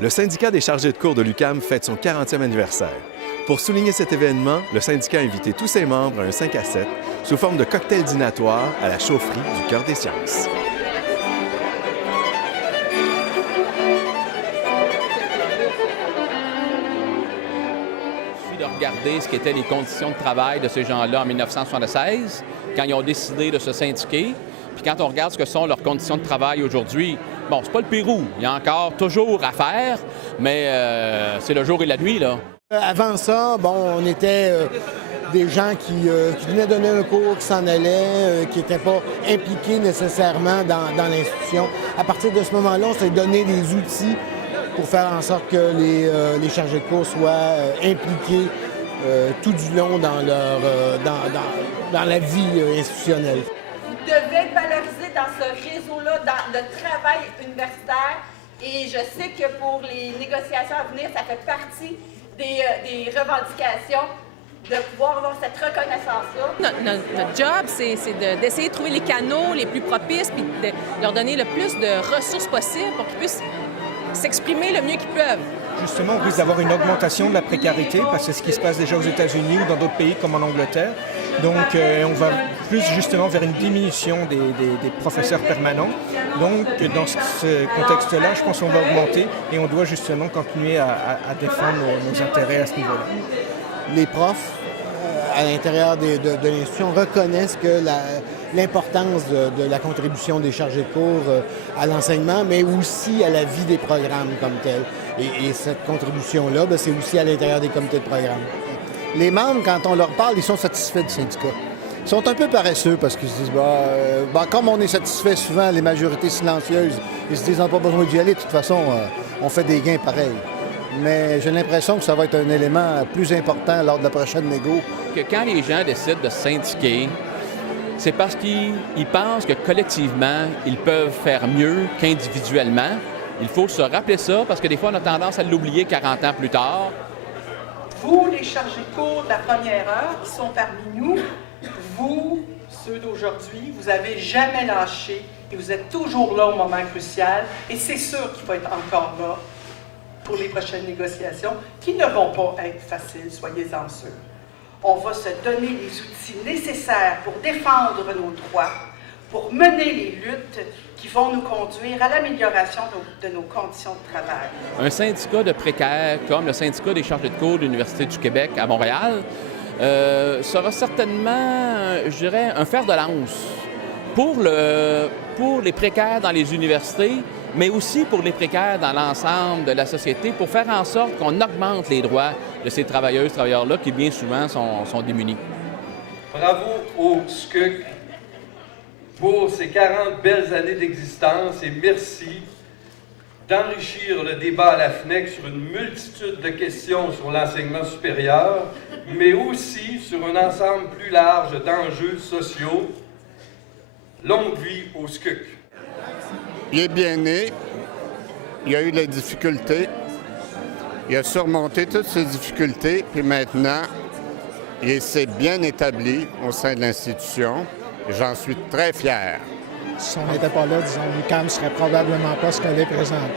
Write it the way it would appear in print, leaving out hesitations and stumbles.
Le syndicat des chargés de cours de l'UQAM fête son 40e anniversaire. Pour souligner cet événement, le syndicat a invité tous ses membres à un 5 à 7 sous forme de cocktail dînatoire à la chaufferie du Cœur des sciences. De regarder ce qu'étaient les conditions de travail de ces gens-là en 1976, quand ils ont décidé de se syndiquer. Puis quand on regarde ce que sont leurs conditions de travail aujourd'hui, bon, c'est pas le Pérou. Il y a encore toujours à faire, mais c'est le jour et la nuit, là. Avant ça, bon, on était des gens qui venaient donner un cours, qui s'en allaient, qui n'étaient pas impliqués nécessairement dans l'institution. À partir de ce moment-là, on s'est donné des outils pour faire en sorte que les chargés de cours soient impliqués tout du long dans la vie institutionnelle. Vous devez être valorisé dans ce réseau-là, dans le travail universitaire. Et je sais que pour les négociations à venir, ça fait partie des revendications de pouvoir avoir cette reconnaissance-là. Notre job, c'est d'essayer de trouver les canaux les plus propices puis de leur donner le plus de ressources possibles pour qu'ils puissent s'exprimer le mieux qu'ils peuvent. Justement, on risque d'avoir une augmentation de la précarité parce que c'est ce qui se passe déjà aux États-Unis ou dans d'autres pays comme en Angleterre. Donc, on va plus justement vers une diminution des professeurs permanents. Donc, dans ce contexte-là, je pense qu'on va augmenter et on doit justement continuer à défendre nos intérêts à ce niveau-là. Les profs, à l'intérieur de l'institution, reconnaissent que l'importance de la contribution des chargés de cours à l'enseignement, mais aussi à la vie des programmes comme tels. Et cette contribution-là, bien, c'est aussi à l'intérieur des comités de programme. Les membres, quand on leur parle, ils sont satisfaits du syndicat. Ils sont un peu paresseux parce qu'ils se disent, comme on est satisfait souvent, les majorités silencieuses, ils se disent, on n'a pas besoin d'y aller, de toute façon, on fait des gains pareils. Mais j'ai l'impression que ça va être un élément plus important lors de la prochaine négo. Que quand les gens décident de se syndiquer, c'est parce qu'ils pensent que collectivement, ils peuvent faire mieux qu'individuellement. Il faut se rappeler ça parce que des fois, on a tendance à l'oublier 40 ans plus tard. Vous, les chargés de cours de la première heure qui sont parmi nous, vous, ceux d'aujourd'hui, vous n'avez jamais lâché et vous êtes toujours là au moment crucial. Et c'est sûr qu'il faut être encore là pour les prochaines négociations qui ne vont pas être faciles, soyez-en sûrs. On va se donner les outils nécessaires pour défendre nos droits, pour mener les luttes qui vont nous conduire à l'amélioration de nos conditions de travail. Un syndicat de précaires, comme le syndicat des chargés de cours de l'Université du Québec à Montréal, sera certainement, je dirais, un fer de lance pour les précaires dans les universités, mais aussi pour les précaires dans l'ensemble de la société, pour faire en sorte qu'on augmente les droits de ces travailleurs-là qui bien souvent sont démunis. Bravo au SCUC pour ces 40 belles années d'existence et merci d'enrichir le débat à la FNEC sur une multitude de questions sur l'enseignement supérieur, mais aussi sur un ensemble plus large d'enjeux sociaux. Longue vie au SCUC. Il est bien né, il a eu des difficultés, il a surmonté toutes ces difficultés, puis maintenant, il s'est bien établi au sein de l'institution. J'en suis très fier. Si on n'était pas là, disons, l'UQAM ne serait probablement pas ce qu'elle est présentement.